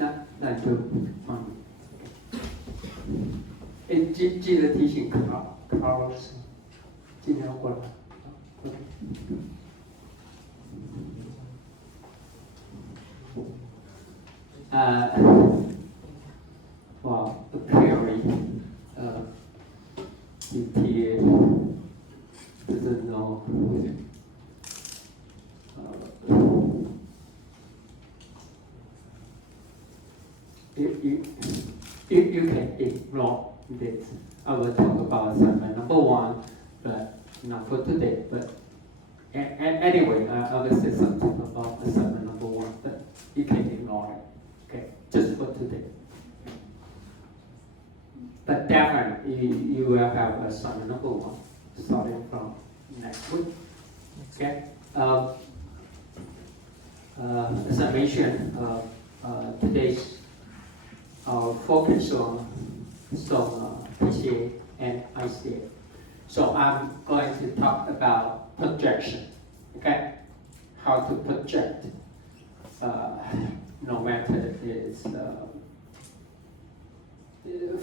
那就记得提醒Carlos，今天要过来。OK。Well, apparently, EPA doesn't know. You can ignore this. I will talk about assignment number 1, but not for today. But anyway, I will say something about assignment number 1, but you can ignore it. Okay, just for today. But definitely, you will have assignment number 1 starting from next week. Okay. As I mentioned, today's focus on some PCA and ICA. So I'm going to talk about projection. Okay, how to project. No matter it's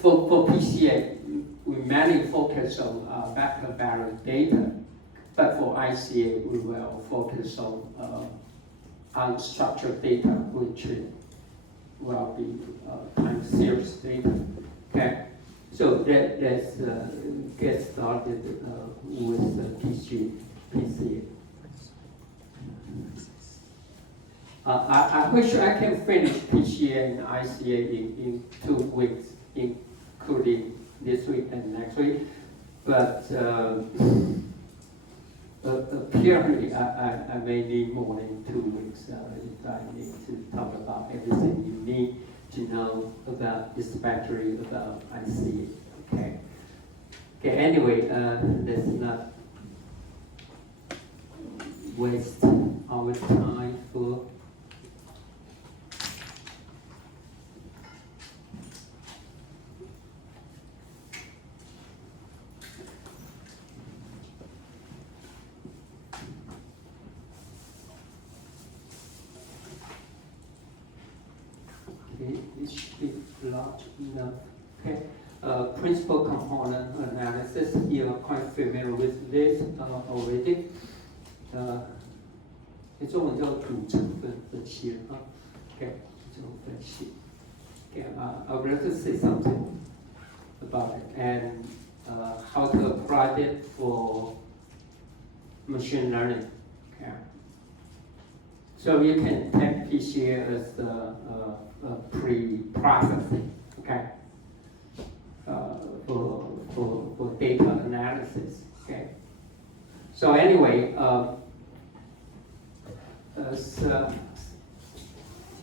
for PCA, we mainly focus on vector variant data, but for ICA we will focus on unstructured data, which will be time series data. Okay, so let's get started with the PCA. I wish I can finish PCA and ICA in 2 weeks, including this week and next week, but apparently I may need more than 2 weeks if I need to talk about everything you need to know about this battery, about ICA. Okay. Okay. Anyway, let's not waste our time for. It should be large enough. Okay. Principal component analysis. You are quite familiar with this already. 中文叫主成分分析啊。Okay， 这种分析。Okay, I would like to say something about it and how to apply it for machine learning. Okay. So you can take PCA as the pre-processing, okay, for data analysis, okay. So anyway,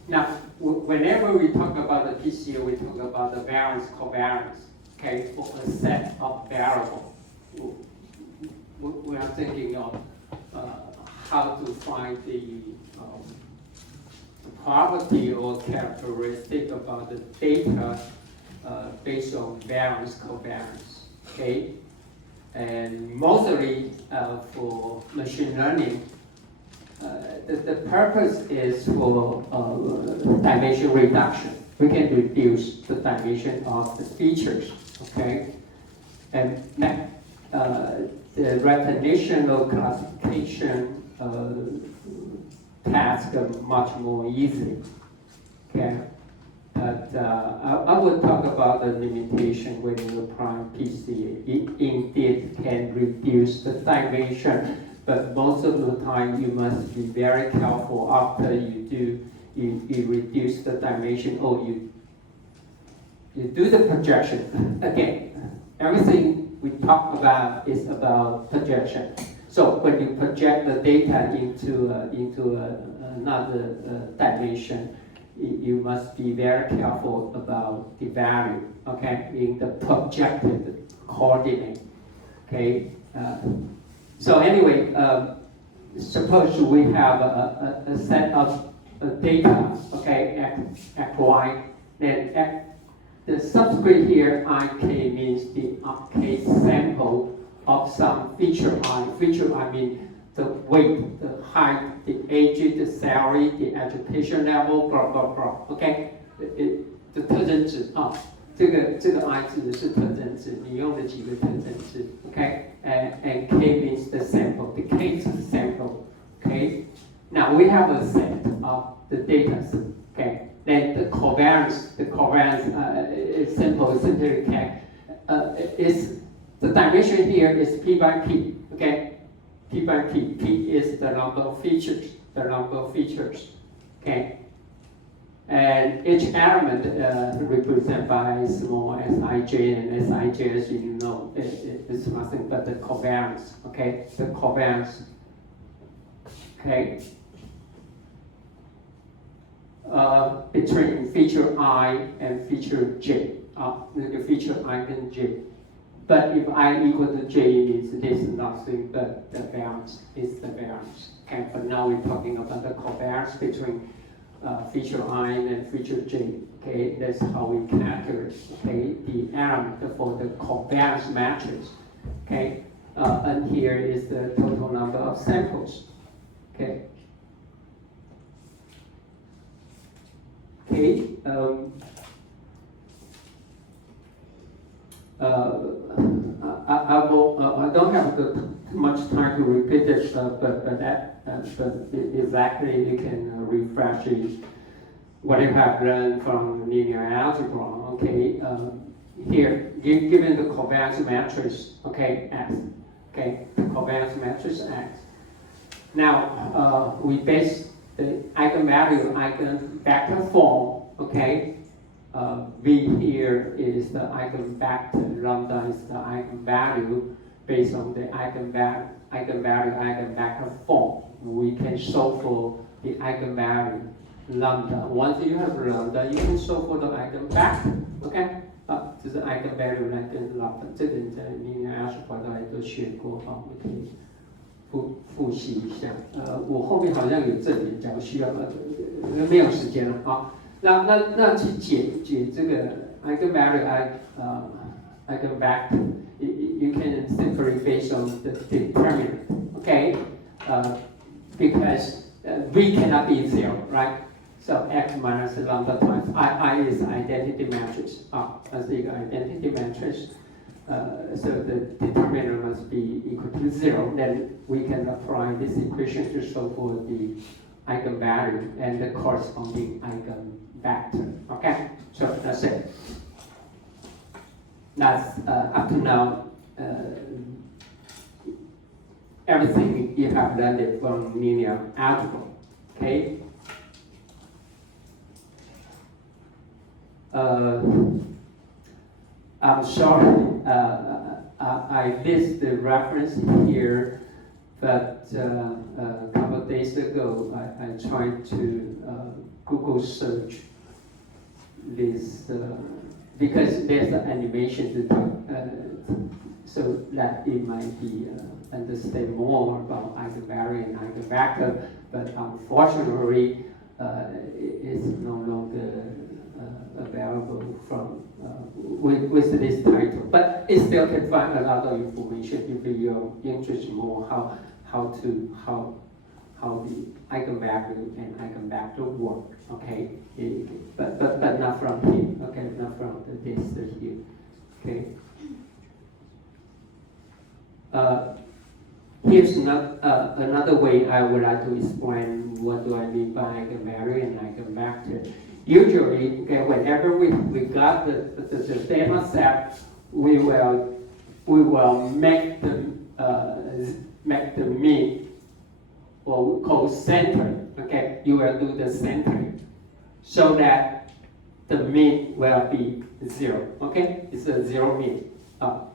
now whenever we talk about the PCA, we talk about the variance covariance, okay, for a set of variables. We are thinking of how to find the property or characteristic about the data based on variance covariance, okay? And mostly for machine learning, the purpose is for dimension reduction. We can reduce the dimension of the features, okay? And the recognition or classification task are much more easy, okay? But I will talk about the limitation when you apply PCA. It indeed can reduce the dimension, but most of the time you must be very careful after you reduce the dimension or you do the projection. Again, everything we talk about is about projection. So when you project the data into another dimension, you must be very careful about the value, okay, in the projected coordinate, okay. So anyway, suppose we have a set of data, okay, x, y, then the subscript here, ik means the k sample of some feature I. Feature I mean the weight, the height, the age, the salary, the education level, blah, blah, blah, okay? 的特征值啊，这个 I 指的是特征值，你用的几个特征值 ，OK？And K means the sample, the K is the sample, okay? Now we have a set of the data, okay? Then the covariance is simple, simply K. Is the dimension here is P by P, okay? P by P. P is the number of features, okay? And each element represented by small Sij, and Sij, as you know, is nothing but the covariance, okay? The covariance, okay? Between feature I and feature J, the feature I and J. But if I equal to J, it means this is nothing but the variance, is the variance. Okay, but now we're talking about the covariance between feature I and feature J. Okay, that's how we calculate, okay, the element for the covariance matrix. Okay, and here is the total number of samples. Okay. Okay. I don't have too much time to repeat it, but exactly you can refresh it, what you have learned from linear algebra. Okay, here given the covariance matrix, okay, X, okay, the covariance matrix X. Now we base the eigenvalue, eigenvector form, okay. V here is the eigenvector, lambda is the eigenvalue based on the eigenvalue, eigenvector form. We can solve for the eigenvalue lambda. Once you have lambda, you can solve for the eigenvector. OK， 这是 eigenvalue 来跟 lambda， 这个你在 linear algebra 大家都学过，我们可以复习一下。我后面好像有证明，假如需要没有时间了啊。那去解这个 eigenvalue eigenvector, you can simply based on the determinant, okay? Because v cannot be 0, right? So x minus lambda times I is identity matrix. 它是一个 identity matrix. So the determinant must be equal to 0. Then we can apply this equation to solve for the eigenvalue and the corresponding eigenvector. Okay, so that's it. That's up to now. Everything you have learned from linear algebra. Okay. I'm sorry. I missed the reference here. But a couple of days ago, I tried to Google search this because there's an animation to do, so that it might be understand more about eigenvalue and eigenvector. But unfortunately, it's no longer available from with this title. But it still can find a lot of information if you're interested more how the eigenvalue and eigenvector work, okay? But not from here, okay? Not from this here, okay? Here's another way I would like to explain what do I mean by eigenvalue and eigenvector. Usually, okay, whenever we got the data set, we will make the mean, or we call centering, okay? You will do the centering so that the mean will be 0, okay? It's a 0 mean.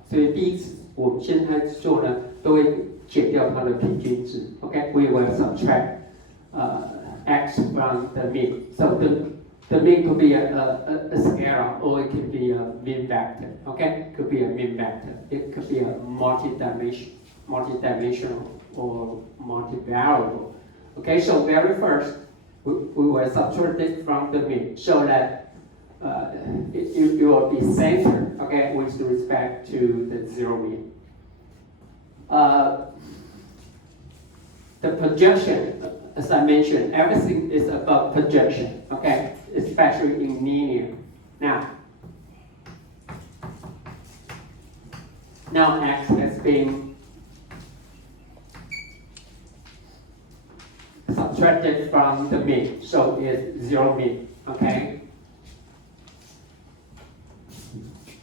所以第一次我们现在做呢，都会减掉它的平均值 ，okay? We will subtract x from the mean. So the mean could be a scalar, or it could be a mean vector, okay? It could be a mean vector. It could be a multi-dimensional or multi-variable. Okay, so very first, we will subtract it from the mean so that it will be centered, okay, with respect to the 0 mean. The projection, as I mentioned, everything is about projection, okay? It's especially in linear. Now x has been subtracted from the mean, so it's 0 mean, okay?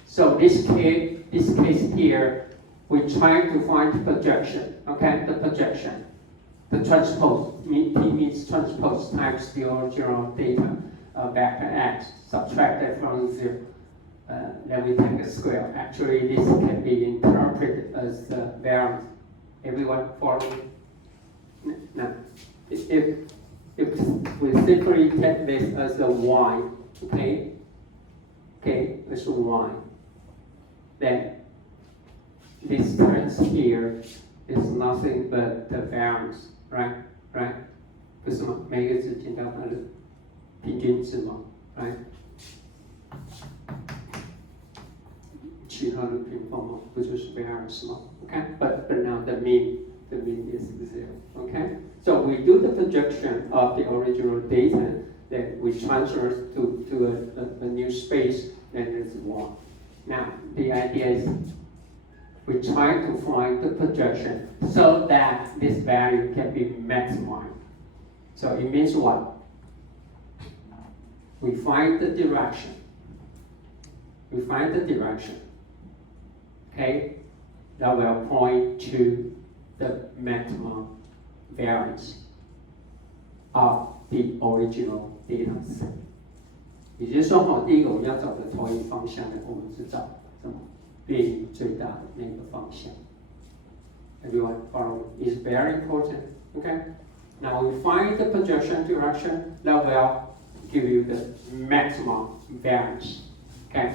So this case here, we try to find the projection, okay? The projection. The transpose, P means transpose times the original data vector x subtracted from 0. Then we take a square. Actually, this can be interpreted as the variance. Everyone follow me? No. If we simply take this as a y, okay? Okay, as a y, then this terms here is nothing but the variance, right? Right? 不是吗？每个字听到它的平均值嘛 ，right？ 其他的平方嘛，不就是 variance 吗 ？Okay, but now the mean is 0. Okay, so we do the projection of the original data, then we transfer to a new space, and it's 1. Now the idea is we try to find the projection so that this value can be maximized. So it means what? We find the direction. Okay, that will point to the maximum variance of the original data set. 也就是说，第一个我们要找的投影方向呢，我们是找什么？变最大的那个方向。Everyone follow me? It's very important. Okay. Now we find the projection direction that will give you the maximum variance. Okay.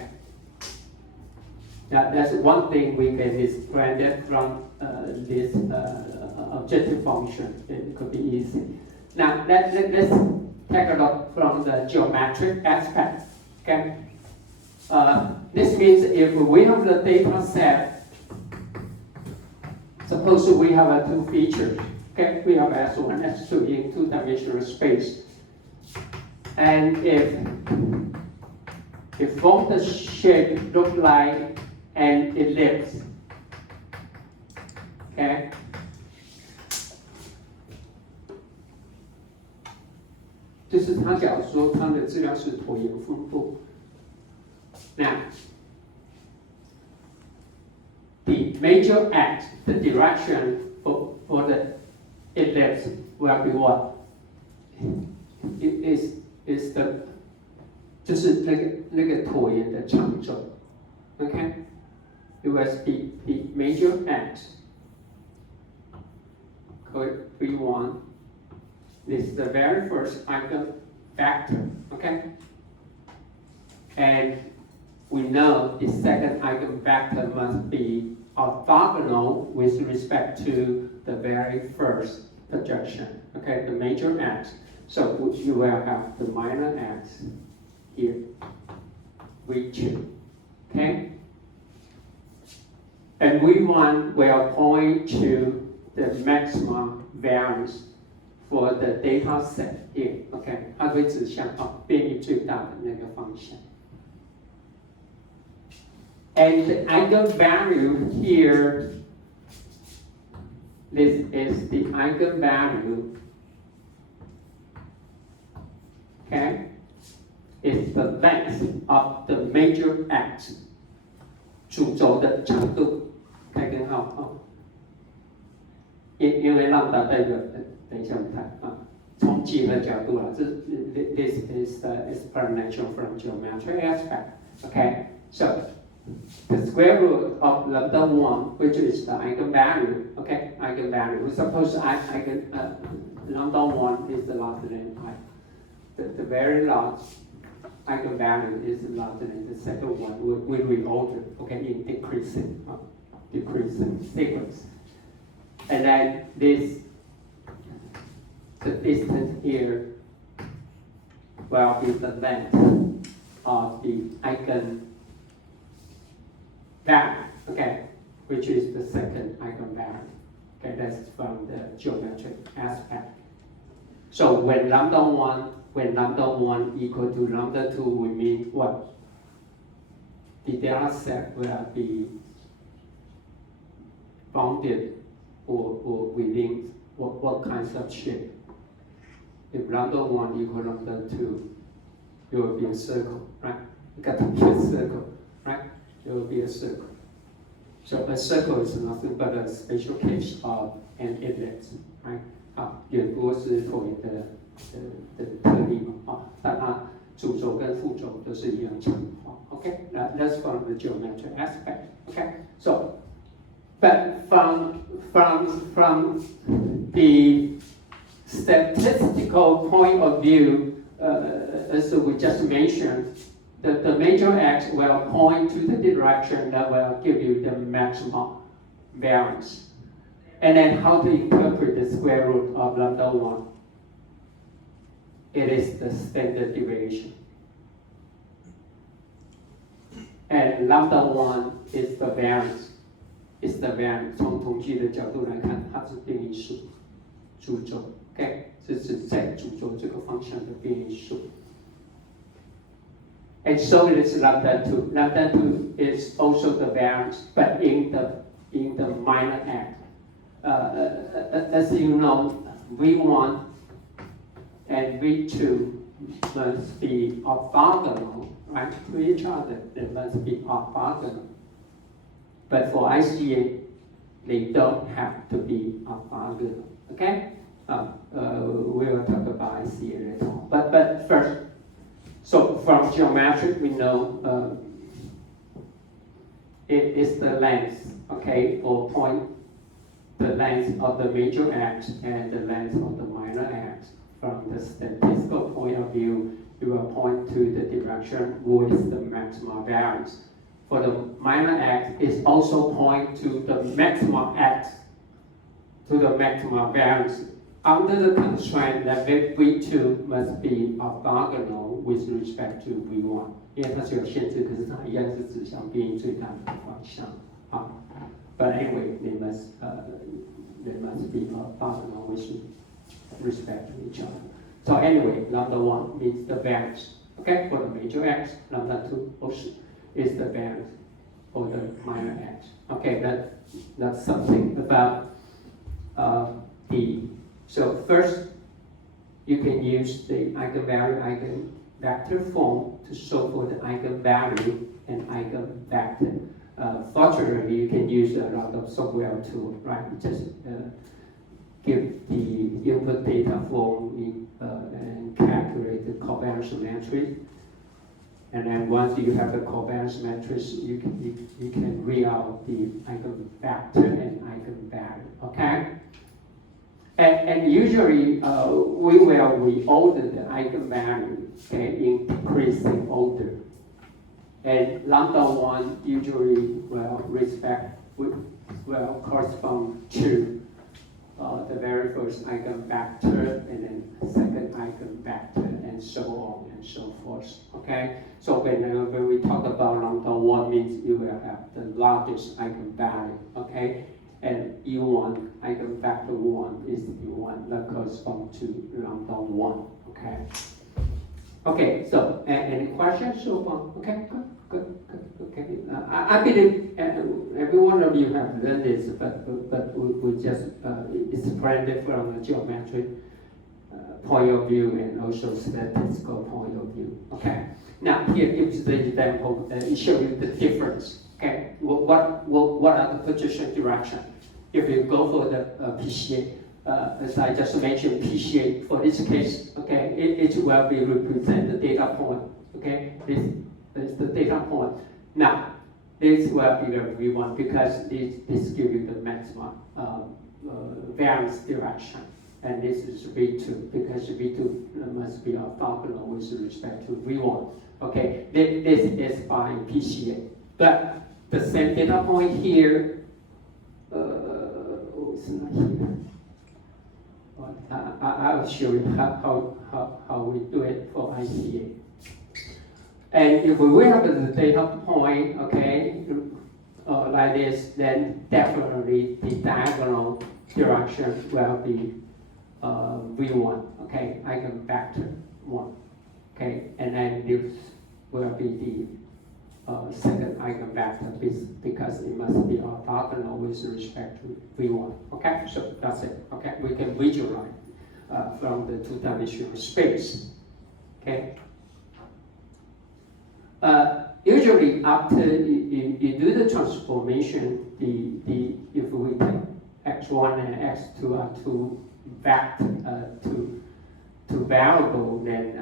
Now that's one thing we can extract from this objective function. It could be easy. Now let's take a look from the geometric aspect. Okay. This means if we have the data set, suppose we have two features. Okay, we have S1, S2 in two-dimensional space, and if both the shape look like an ellipse, okay,就是它假如说它的资料是椭圆分布。Now, the major x, the direction for the ellipse will be what? It is the 就是那个椭圆的长轴 ，okay? It was the major x. Code V1. This is the very first eigenvector, okay? And we know the second eigenvector must be orthogonal with respect to the very first projection, okay, the major x. So you will have the minor x here, V2, okay? And V1 will point to the maximum variance for the data set here, okay? 它会指向变异最大的那个方向。And the eigenvalue here, this is the eigenvalue, okay? It's the length of the major x, 主轴的长度，开根号啊。因为让它代表，等一下我们看啊，从几何角度啊，这 this is explanation from geometric aspect, okay? So the square root of lambda 1, which is the eigenvalue, okay, eigenvalue. We suppose lambda 1 is larger than I. The very large eigenvalue is larger than the second one. We reorder, okay, in decreasing sequence. And then the distance here will be the length of the eigenvalue, okay, which is the second eigenvalue. Okay, that's from the geometric aspect. So when lambda 1 when lambda 1 equal to lambda 2, we mean what? The data set will be bounded or within what kinds of shape. If lambda 1 equal lambda 2, it will be a circle, right? It got to be a circle, right? It will be a circle. So a circle is nothing but a special case of an ellipse, right? 圆波是椭圆的特例嘛，但它主轴跟副轴都是一样长。Okay, that's from the geometric aspect. Okay, so but from the statistical point of view, as we just mentioned, the major x will point to the direction that will give you the maximum variance. And then how to interpret the square root of lambda 1? It is the standard deviation. And lambda 1 is the variance. It's the variance. 从统计的角度来看，它是变异数，主轴 ，OK， 这是在主轴这个方向的变异数。And so it is lambda 2. Lambda 2 is also the variance, but in the minor x. As you know, V1 and V2 must be orthogonal, right, to each other. They must be orthogonal. But for ICA, they don't have to be orthogonal. Okay? We'll talk about ICA later on. But first, so from geometry, we know it is the length, okay, or point. The length of the major x and the length of the minor x. From the statistical point of view, you will point to the direction with the maximum variance. For the minor x, it also point to the maximum x, to the maximum variance, under the constraint that V2 must be orthogonal with respect to V1. 因为它是有限制，可是它一样是指向变异最大的方向。好。But anyway, they must be orthogonal with respect to each other. So anyway, lambda 1 means the variance. Okay, for the major x, lambda 2 also is the variance for the minor x. Okay, that's something about So first, you can use the eigenvalue, eigenvector form to solve for the eigenvalue and eigenvector. Fortunately, you can use a lot of software too, right? Just give the input data form and calculate the covariance matrix. And then once you have the covariance matrix, you can read out the eigenvector and eigenvalue, okay? And usually, we will reorder the eigenvalue, okay, in decreasing order. And lambda 1 usually will correspond to the very first eigenvector and then second eigenvector and so on and so forth. Okay? So whenever we talk about lambda 1 means you will have the largest eigenvalue. Okay? And U1, eigenvector 1 is U1 that corresponds to lambda 1. Okay? Okay, so any questions so far? Okay, good. Okay, I believe every one of you have learned this, but we just explained from a geometric point of view and also statistical point of view. Okay, now here gives the example. It shows you the difference. Okay, what are the position direction? If you go for the PCA. As I just mentioned, PCA for this case, okay, it will be represent the data point, okay, this is the data point. Now, this will be the V1 because this gives you the maximum variance direction, and this is V2 because V2 must be orthogonal with respect to V1. Okay, this is by PCA, but the same data point here, it's not here. I'll show you how we do it for ICA. And if we have the data point, okay, like this, then definitely the diagonal direction will be V1, okay, eigenvector. 1. Okay, and then this will be the second eigenvector because it must be orthogonal with respect to V1. Okay, so that's it. Okay, we can visualize from the two-dimensional space. Okay. Usually after you do the transformation, if we take x1 and x2 are two variable, then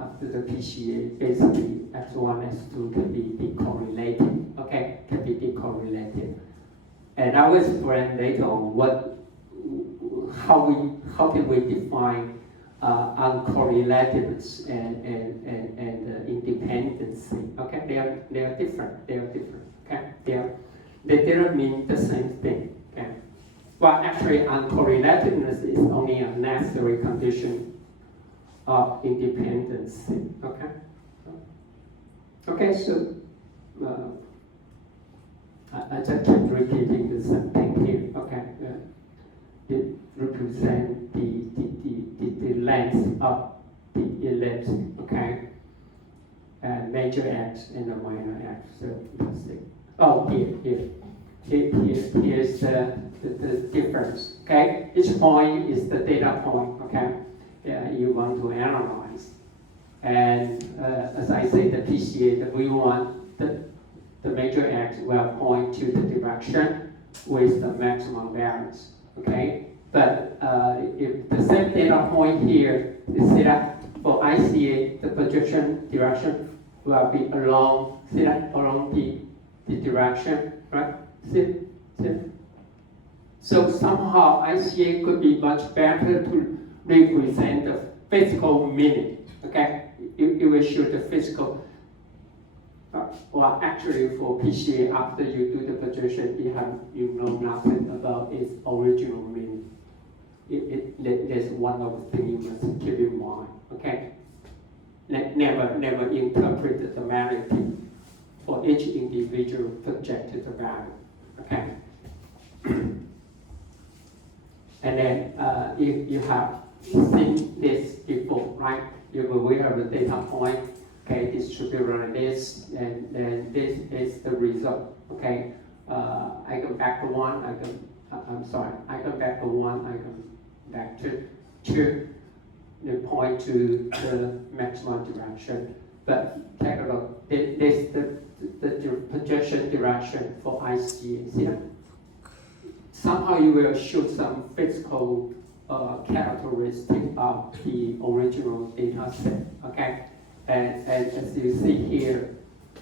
after the PCA, basically x1, x2 can be decorrelated. Okay, can be decorrelated. And I will explain later on how can we define uncorrelatedness and independency. Okay, they are different. They are different. Okay, they didn't mean the same thing. Okay, well actually uncorrelatedness is only a necessary condition of independency. Okay. Okay, so I just keep repeating the same thing here. Okay, it represents the length of the ellipse. Okay, and major x and the minor x. So let's see. Oh, here's the difference. Okay, each point is the data point. Okay. You want to analyze. And as I say, the PCA, the V1, the major x will point to the direction with the maximum variance. Okay? But if the same data point here is see that for ICA, the projection direction will be along, see that, along the direction, right? See? So somehow ICA could be much better to represent the physical meaning. Okay, it will show the physical. Well, actually, for PCA, after you do the projection, you know nothing about its original meaning. That's one of the things you must keep in mind. Okay, never interpret the magnitude for each individual projected value. Okay. And then if you have seen this before, right? We have a data point, okay, distributed like this, and then this is the result, okay? Eigenvector 1, eigenvector 1, eigenvector 2, they point to the maximum direction. But take a look, this is the projection direction for ICA. See that? Somehow you will show some physical characteristic of the original data set, okay? And as you see here,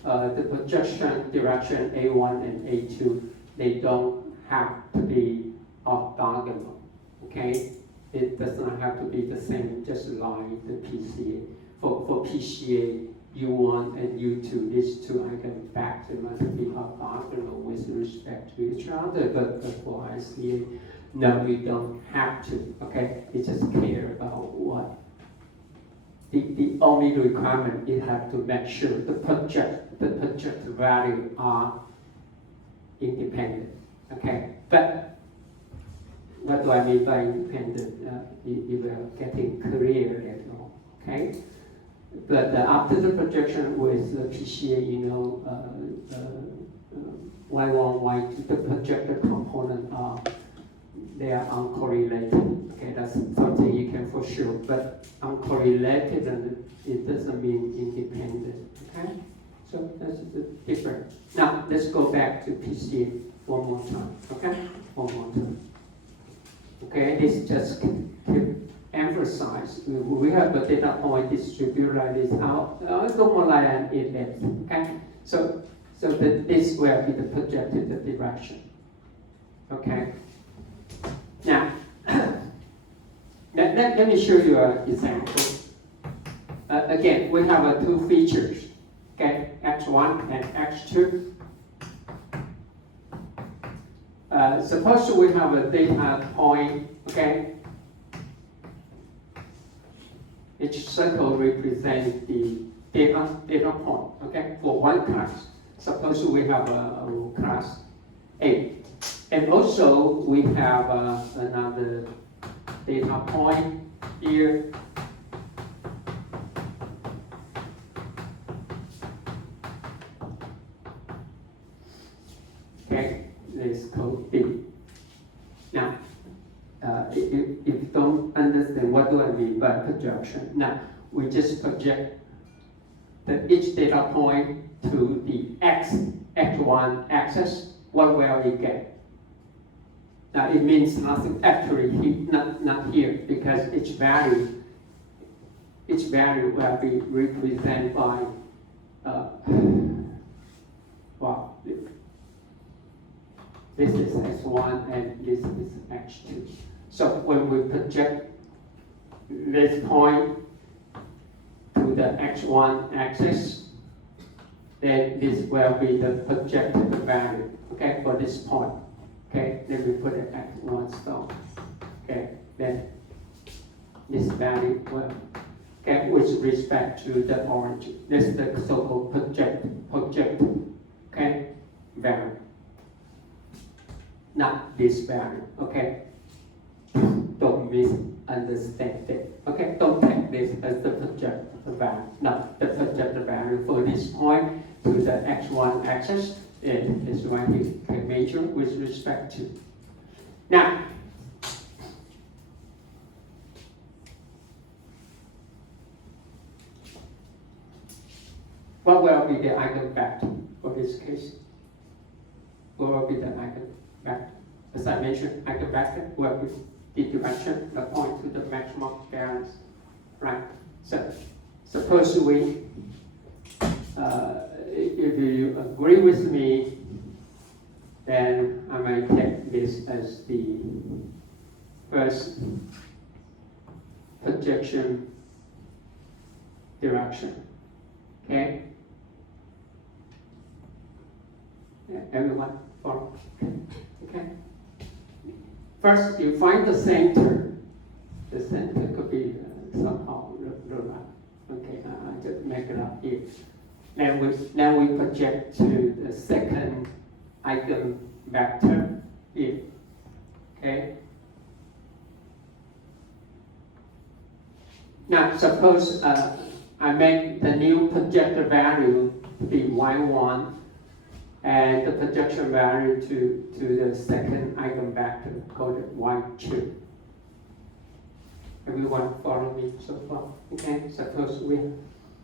the projection direction A1 and A2, they don't have to be orthogonal, okay? It does not have to be the same, just like the PCA. For PCA, U1 and U2, these two eigenvectors must be orthogonal with respect to each other, but for ICA, no, we don't have to, okay? We just care about what. The only requirement is have to make sure the projected value are independent, okay? But what do I mean by independent? You will getting clear later on, okay? But after the projection with the PCA, you know, Y1, Y2, the projected component are, they are uncorrelated. Okay, that's something you can for sure. But uncorrelated, and it doesn't mean independent. Okay, so that's the difference. Now let's go back to PCA one more time. Okay, one more time. Okay, this just to emphasize. We have a data point distributed like this out, normally an ellipse. Okay, so this will be the projected direction. Okay. Now, let me show you an example. Again, we have two features, okay, x1 and x2. Suppose we have a data point, okay. Each circle represents the data point, okay, for one class. Suppose we have a class A. And also we have another data point here. called B. Now, if you don't understand what do I mean by projection, now we just project each data point to the x1 axis. What will we get? Now it means nothing actually, not here, because each value will be represented by this is x1 and this is x2. So when we project this point to the x1 axis, then this will be the projected value, okay, for this point. Okay, then we put it at one stone. Okay, then this value will, okay, with respect to the origin. This is the so-called project, okay, value. Not this value, okay? Don't misunderstand it, okay? Don't take this as the projected value. No, the projected value for this point to the x1 axis is what you can measure with respect to. Now, what will be the eigenvector for this case? What will be the eigenvector? As I mentioned, eigenvector will be the direction that point to the maximum variance, right? So, suppose we, if you agree with me, then I might take this as the first projection direction, okay? Everyone follow? Okay. First, you find the center. The center could be somehow right. Okay, I just make it up here. Then we project to the second eigenvector here. Okay. Now, suppose I make the new projected value to be y1. And the projection value to the second eigenvector called y2. Everyone follow me so far? Okay, suppose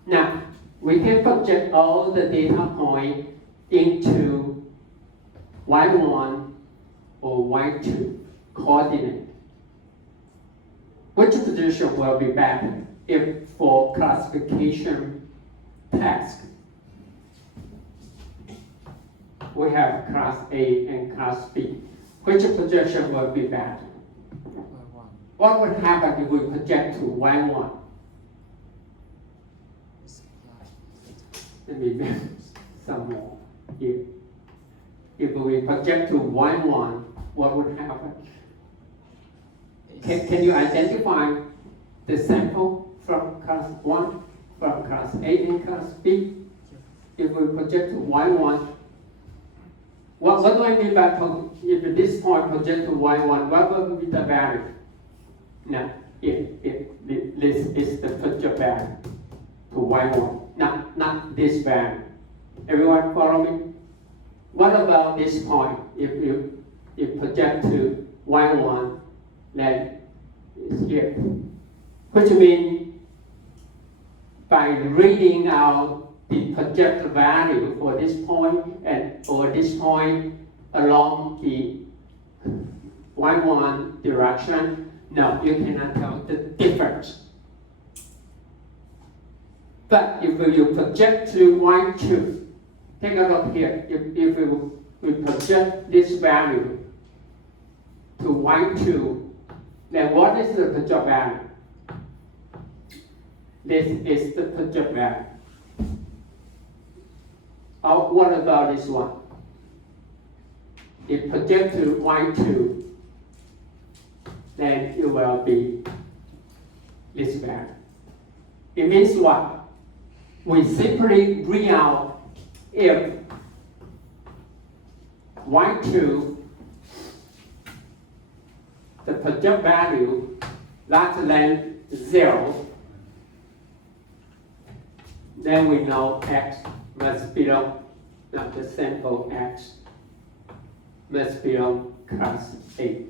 now we can project all the data point into y1 or y2 coordinate. Which position will be better if for classification task? We have class A and class B. Which projection will be better? Y1. What would happen if we project to y1? Let me make some more here. If we project to y1, what would happen? Can you identify the sample from class 1, from class A and class B? If we project to y1, what do I mean by if this point project to y1, what will be the value? Now, if this is the project value to y1, not this value. Everyone follow me? What about this point? If you project to y1, then it's here. Which means by reading out the projected value for this point or this point along the y1 direction, no, you cannot tell the difference. But if you project to y2, take a look here. If we project this value to y2, then what is the project value? This is the project value. What about this one? If project to y2, then it will be this value. It means what? We simply read out if y2, the project value larger than 0, then we know x must belong to the sample x. must belong class A.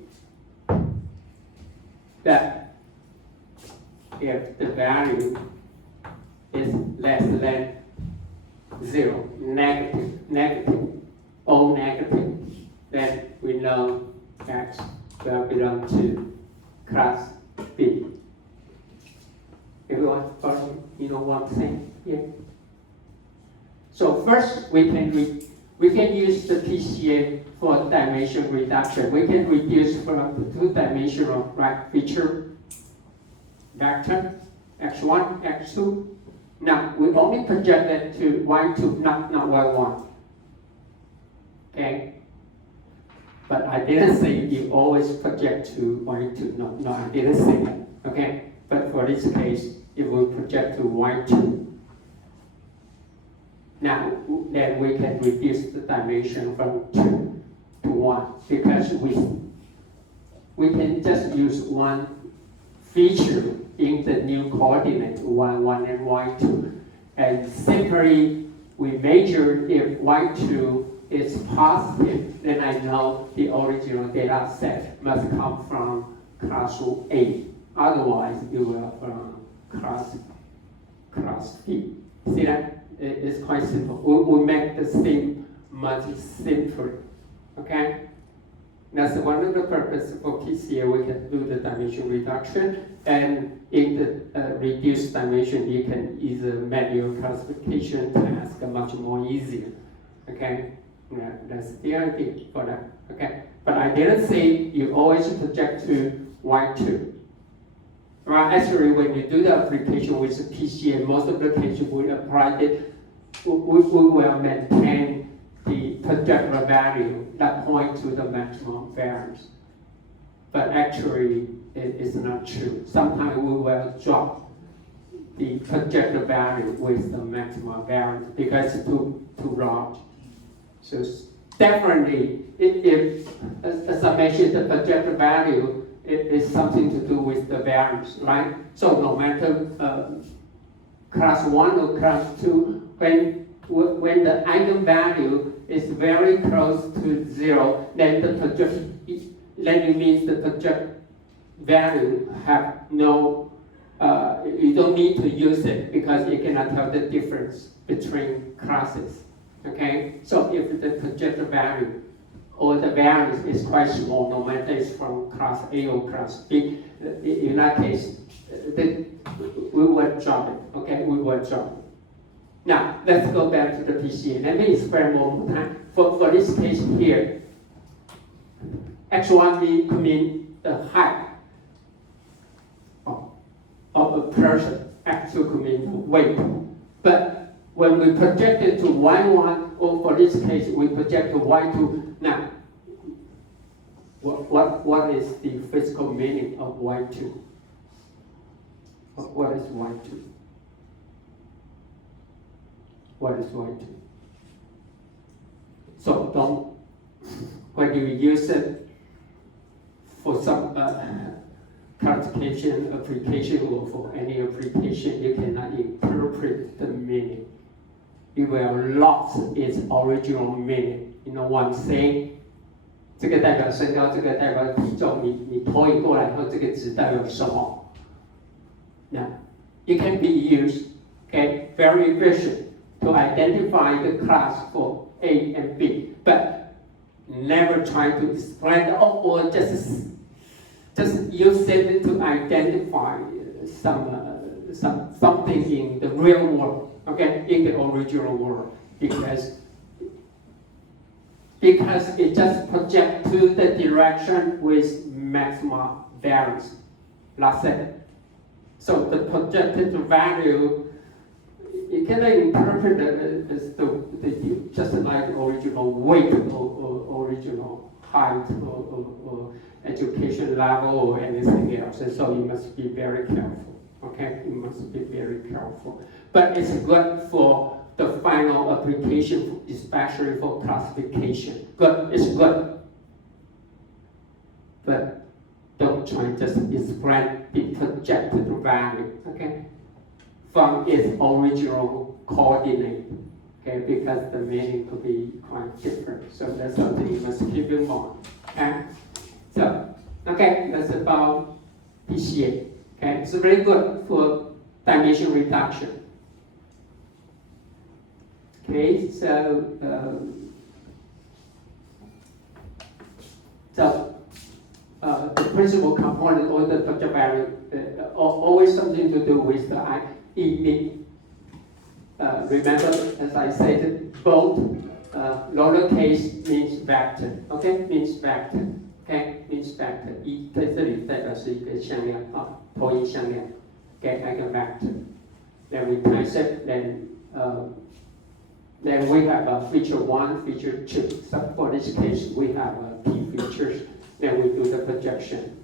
That if the value is less than 0, negative, all negative, then we know X will belong to class B. Everyone follow? You know what I'm saying here? So first, we can use the PCA for dimension reduction. We can reduce from the two-dimensional right feature vector x1, x2. Now we only project it to y2, not y1. Okay. But I didn't say you always project to y2. No, I didn't say that. Okay. But for this case, it will project to y2. Now, then we can reduce the dimension from 2 to 1 because we can just use one feature in the new coordinate y1 and y2, and simply we measure if y2 is positive, then I know the original data set must come from class A. Otherwise, it will from class B. See that? It's quite simple. We make the thing much simpler. Okay? That's one of the purposes for PCA. We can do the dimension reduction, and in the reduced dimension, you can either make your classification task much more easier. Okay? Yeah, that's the idea for that. Okay? But I didn't say you always project to y2. Right, actually, when you do the application with the PCA, most of the cases we apply it, we will maintain the projected value that point to the maximum variance. But actually, it is not true. Sometimes we will drop the projected value with the maximum variance because it's too large. So definitely, if as I mentioned, the projected value it is something to do with the variance, right? So no matter class 1 or class 2, when the eigenvalue is very close to 0, then it means the projected value have no, you don't need to use it because you cannot tell the difference between classes, okay? So if the projected value or the variance is quite small, no matter it's from class A or class B. In that case, we will drop it. Okay, we will drop it. Now let's go back to the PCA. Let me explain one more time. For this case here, x1 could mean the height of a person. x2 could mean the weight. But when we project it to y1, or for this case, we project to y2. Now, what is the physical meaning of y2? What is y2? What is y2? So when you use it for some classification application or for any application, you cannot interpret the meaning. You will lose its original meaning. You know what I'm saying? 这个代表身高，这个代表体重，你投影过来以后，这个值代表什么？ Now, it can be used, okay, very efficient to identify the class for A and B, but never try to explain or just use it to identify something in the real world, okay, in the original world, because it just projects to the direction with maximum variance. That's it. So the projected value, you cannot interpret it as just like original weight or original height or education level or anything else. And so you must be very careful. Okay, you must be very careful. But it's good for the final application, especially for classification. Good, it's good. But don't try to just explain the projected value, okay, from its original coordinate. okay, because the meaning could be quite different. So that's something you must keep in mind, okay? So, okay, that's about PCA, okay? It's very good for dimension reduction. Okay, so, the principal component or the project value always something to do with the EB. Remember, as I said, both lowercase means vector, okay, means vector, okay, means vector. 一在这里代表是一个向量啊，投影向量 ，get like a vector. Then we times it, then we have a feature 1, feature 2. So for this case, we have P features. Then we do the projection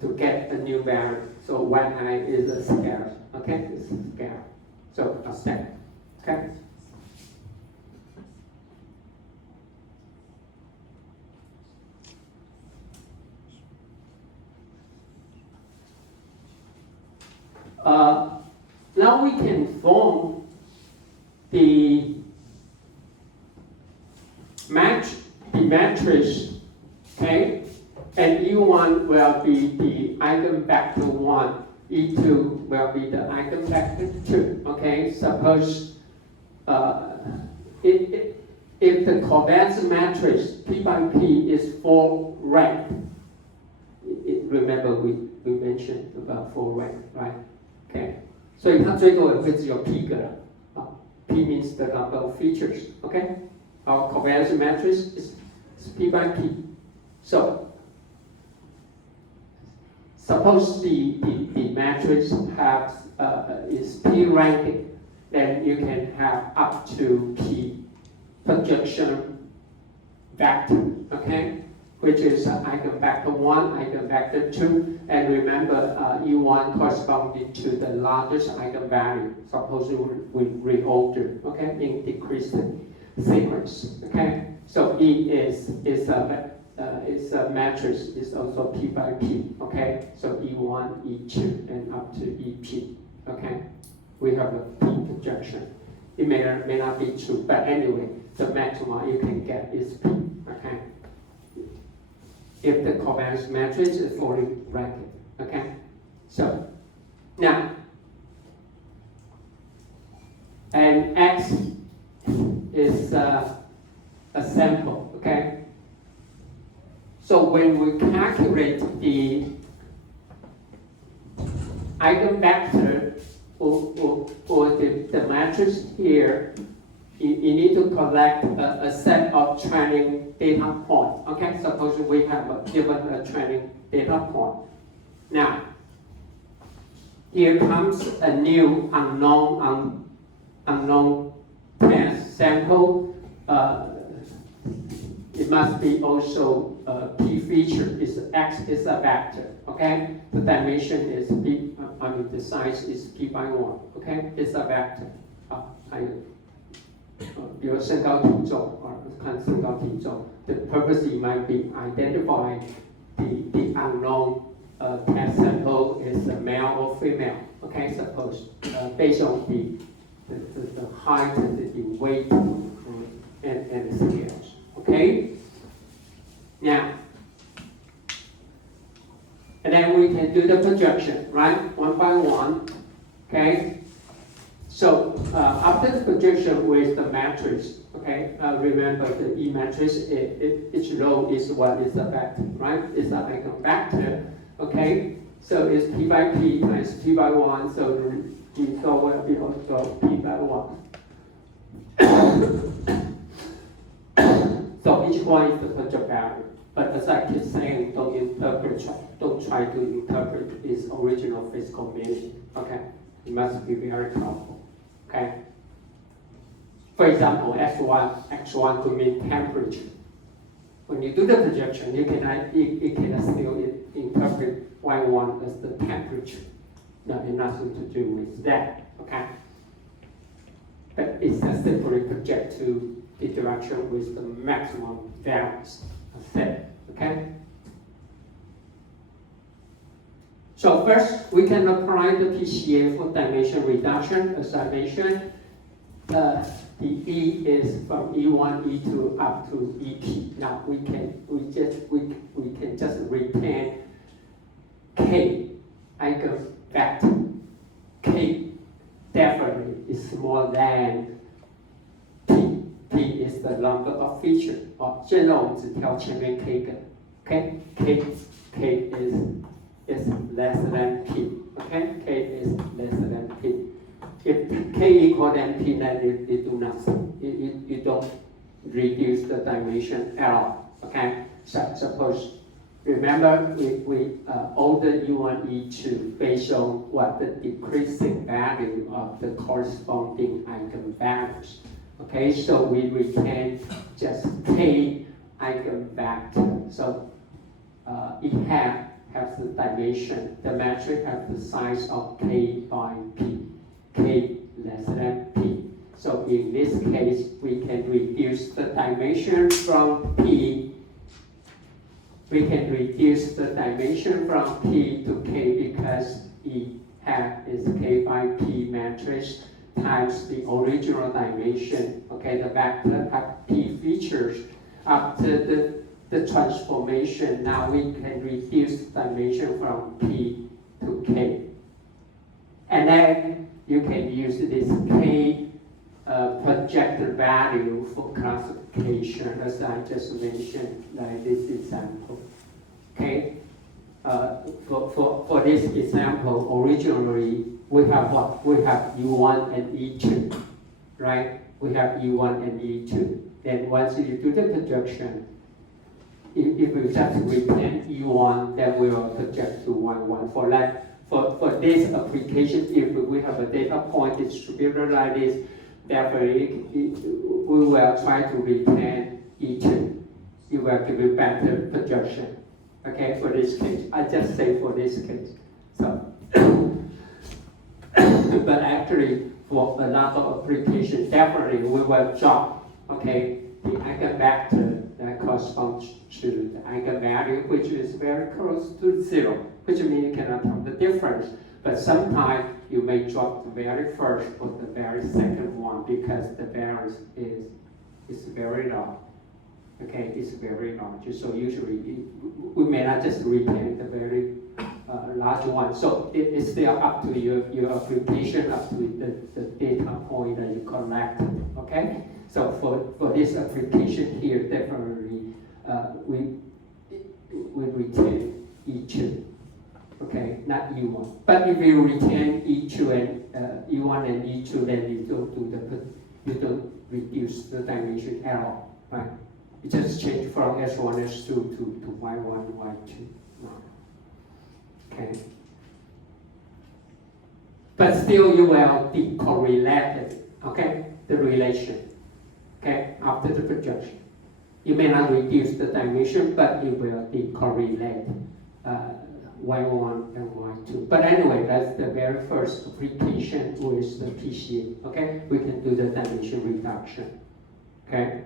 to get a new value. So yi is a scalar, okay? It's a scalar. So a step, okay? Now we can form the matrix, okay? And E1 will be the eigenvector 1, E2 will be the eigenvector 2, okay? Suppose if the convex matrix P by P is 4 rank, remember we mentioned about 4 rank, right? Okay, 所以它最多也会只有 P 个了啊 P means the number of features, okay? Our convex matrix is P by P. So suppose the matrix has is P ranking, then you can have up to P projection vector, okay? Which is eigenvector 1, eigenvector 2, and remember E1 corresponding to the largest eigenvalue. Suppose we reorder, okay, in decreasing sequence, okay? So E is a matrix, is also P by P, okay? So E1, E2, and up to EP, okay? We have a P projection. It may or may not be true, but anyway, the maximum you can get is P, okay? If the convex matrix is fully ranked, okay? So, now, and X is a sample, okay? So when we calculate the eigenvector or the matrix here, you need to collect a set of training data points. Okay, suppose we have given a training data point. Now, here comes a new unknown test sample. It must be also a P feature. X is a vector. Okay, the dimension is P. The size is P by 1. Okay, it's a vector. 比如身高体重看身高体重 the purpose might be identifying the unknown test sample is a male or female. Okay, suppose based on the height, the weight, and the scales. Okay, now, and then we can do the projection, right? One by one. Okay. So after the projection with the matrix, okay, remember the E matrix, each row is what is a vector, right? It's an eigenvector, okay? So it's P by P times P by 1, so the result will be also P by 1. So each one is the project value. But as I keep saying, don't try to interpret its original physical meaning, okay? It must be very careful. Okay. For example, X1 could mean temperature. When you do the projection, you can still interpret Y1 as the temperature. Nothing to do with that. Okay. But it's just simply project to the direction with the maximum values set. Okay. So first, we can apply the PCA for dimension reduction, as I mentioned. The E is from E1, E2 up to EP. Now we can just retain K eigenvector. K definitely is smaller than P. P is the number of features. 现在我们只挑前面 K 跟 K is less than P. Okay, K is less than P. If K equal than P, then you do nothing. You don't reduce the dimension at all. Okay, so suppose. Remember, we order U1, E2 based on what the decreasing value of the corresponding eigenvalues. Okay, so we retain just K eigenvector. So it has the dimension. The metric has the size of K by P. K less than P. So in this case, we can reduce the dimension from P. We can reduce the dimension from P to K because E hat is K by P matrix times the original dimension. Okay, the vector have P features. After the transformation, now we can reduce the dimension from P to K. And then you can use this K projected value for classification, as I just mentioned, like this example. Okay, for this example, originally we have what? We have U1 and E2, right? We have U1 and E2. Then once you do the projection, if we just retain U1, then we will project to Y1. For that, for this application, if we have a data point distributed like this, therefore, we will try to retain E2. It will give you better projection. Okay, for this case. I just say for this case. So, but actually, for another application, definitely we will drop, okay, the eigenvector that corresponds to the eigenvalue, which is very close to 0, which means you cannot tell the difference. But sometimes you may drop the very first or the very second one because the variance is very large. Okay, it's very large. So usually we may not just retain the very large one. So it's still up to your application, up to the data point that you collected. Okay, so for this application here, definitely we retain E2. Okay, not U1. But if you retain E2 and U1 and E2, then you don't reduce the dimension at all, right? You just change from S1, S2 to Y1, Y2. Okay. But still, you will decorrelate it, okay, the relation, okay, after the projection. You may not reduce the dimension, but you will decorrelate Y1 and Y2. But anyway, that's the very first application with the PCA. Okay, we can do the dimension reduction. Okay,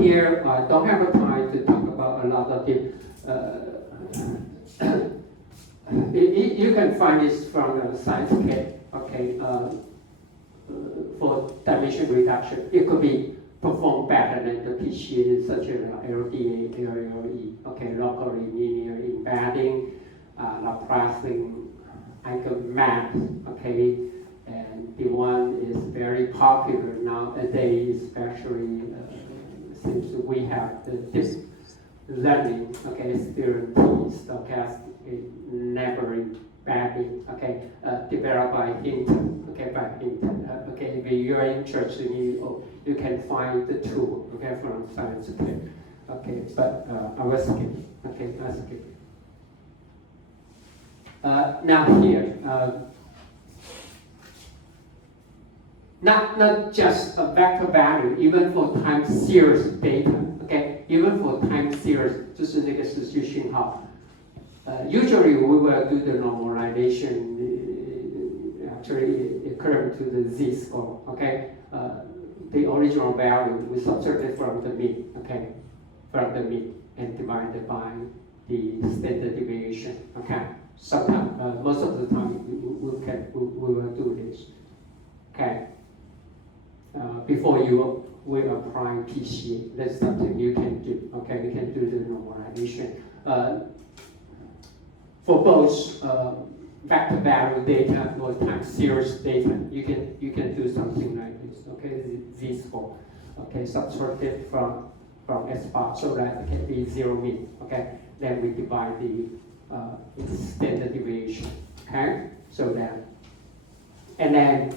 here I don't have the time to talk about a lot of the. You can find this from the science kit. Okay, for dimension reduction, it could be perform better than the PCA, such as LDA, LLE, okay, locally linear embedding, Laplacian eigenmaps, okay, and the one is very popular nowadays, especially since we have this learning, okay, theorem T, stochastic, never embedding, okay, developed by Hinton, okay, okay, if you're interested in you can find the tool, okay, from science kit, okay, but I will skip, okay, I skip. Now here, not just a vector value, even for time series data, okay, even for time series, 就是那个时序讯号。Usually we will do the normalization, actually according to the z-score, okay. The original value we subtracted from the mean, okay, from the mean and divided by the standard deviation, okay. Sometimes, most of the time, we will do this, okay. before you will apply PCA. That's something you can do. Okay, you can do the normalization. For both vector value data or time series data, you can do something like this. Okay, Z-score. Okay, subtract it from S bar so that it can be 0 mean. Okay, then we divide the standard deviation. Okay, so that, and then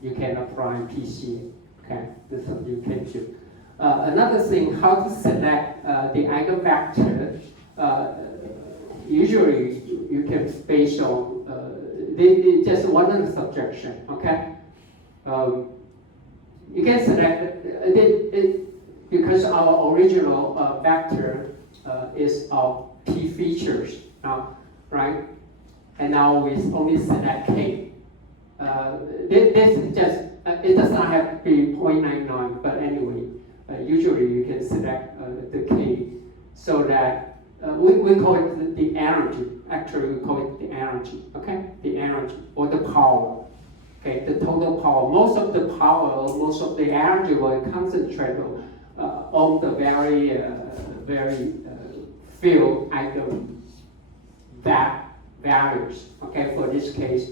you can apply PCA. Okay, this is what you can do. Another thing, how to select the eigenvector. Usually you can based on just one of the subtraction. Okay, you can select because our original vector is of P features now, right? And now we only select K. This is just it does not have to be 0.99, but anyway, usually you can select the K so that we call it the energy. Actually, we call it the energy. Okay, the energy or the power. Okay, the total power. Most of the power, most of the energy will concentrate on the very few item values. Okay, for this case,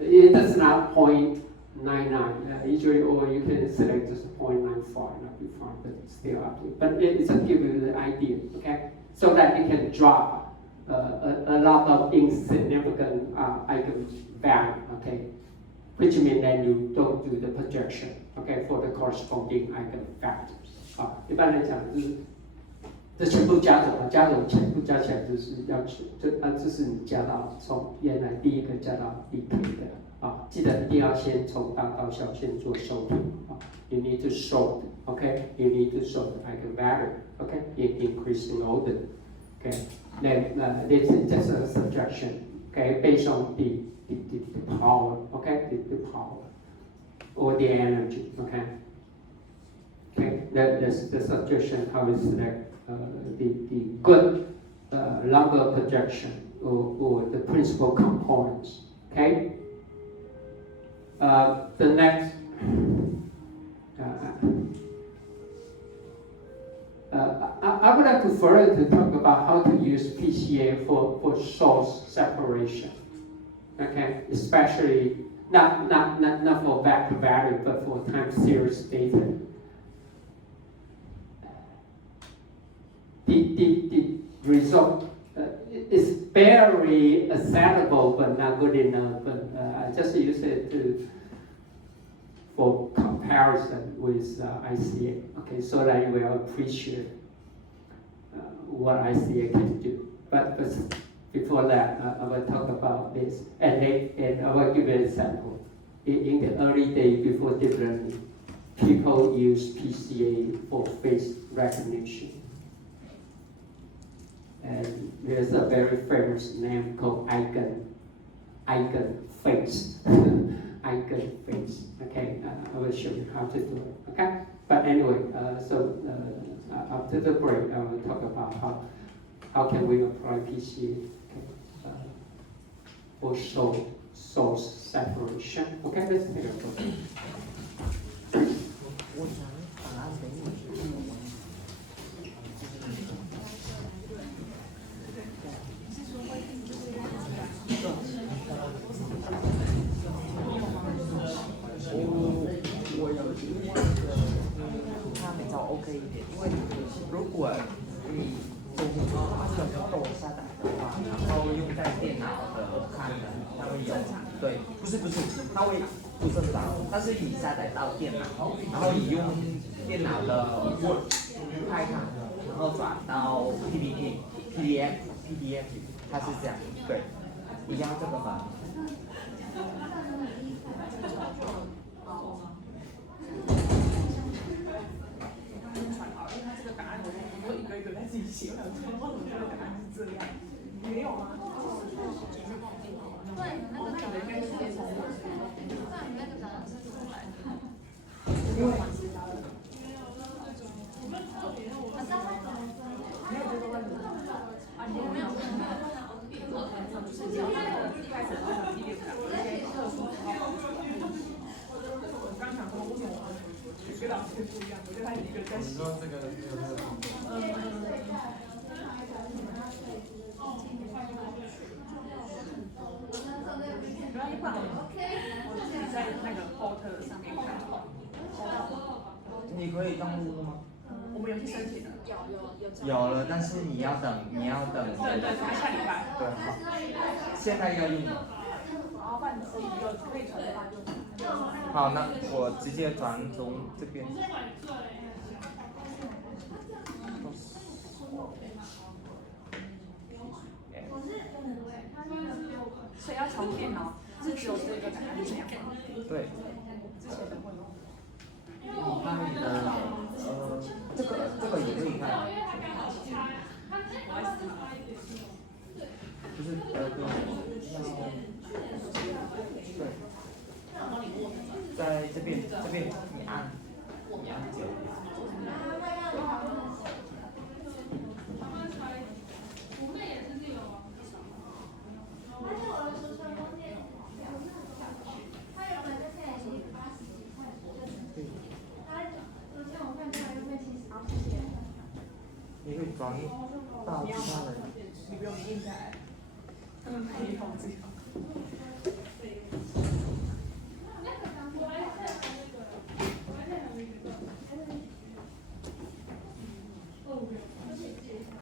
it does not 0.99. Usually, or you can select just 0.94, not be fine, but still up to you. But it just give you the idea. Okay, so that you can drop a lot of insignificant item value. Okay. Which means that you don't do the projection, okay, for the corresponding eigenvectors. 一般来讲就是这全部加总，全部加起来就是要这是你加到从原来第一个加到第一个的记得一定要先从大到小先做收听You need to sort, okay? You need to sort the eigenvalue, okay? In increasing order, okay? Then this is just a subtraction, okay, based on the power, okay, the power or the energy, okay. Okay, that's the suggestion how we select the good lumbar projection or the principal components, okay. The next, I would like to further talk about how to use PCA for source separation. Okay, especially not for vector value, but for time series data. The result is very acceptable, but not good enough. But I just use it for comparison with ICA. Okay, so that you will appreciate what ICA can do. But before that, I will talk about this, and I will give you an example. In the early days before deep learning, people use PCA for face recognition. And there's a very famous name called eigen face. Eigen face. Okay, I will show you how to do it. Okay, but anyway, after the break, I will talk about how can we apply PCA. For source separation. Okay, let's take a look. 它比较 OK 一点，因为如果你豆下载的话，然后用在电脑的看的，它会有对，不是，它会不正常，但是你下载到电脑，然后你用电脑的 Word 开看，然后转到 PDF，它是这样，对，你要这个吗？ 自己写，我想说，为什么这个答案是这样？没有啊。对，那个应该直接从我这边，那你那个答案是怎么来的？因为我知道了。没有，我们特别我没有这个问题。啊，你没有？就是这样，一开始我想第一个，我在特殊，我刚想说为什么我跟老师不一样，我觉得他一个在你说这个没有那个动作。不要一换我自己在那个 portal 上面看到。你可以登录吗？我们有去申请了。有了，但是你要等。对对，才下礼拜。对，好。现在要用吗？然后换自己有可以传的话就。好，那我直接转从这边。所以要从电脑，是只有这个还是怎样？对。之前的会吗？你看你的这个也可以看。就是对，在这边你按9。你可以转到其他人。你不用印下来，他们可以控制。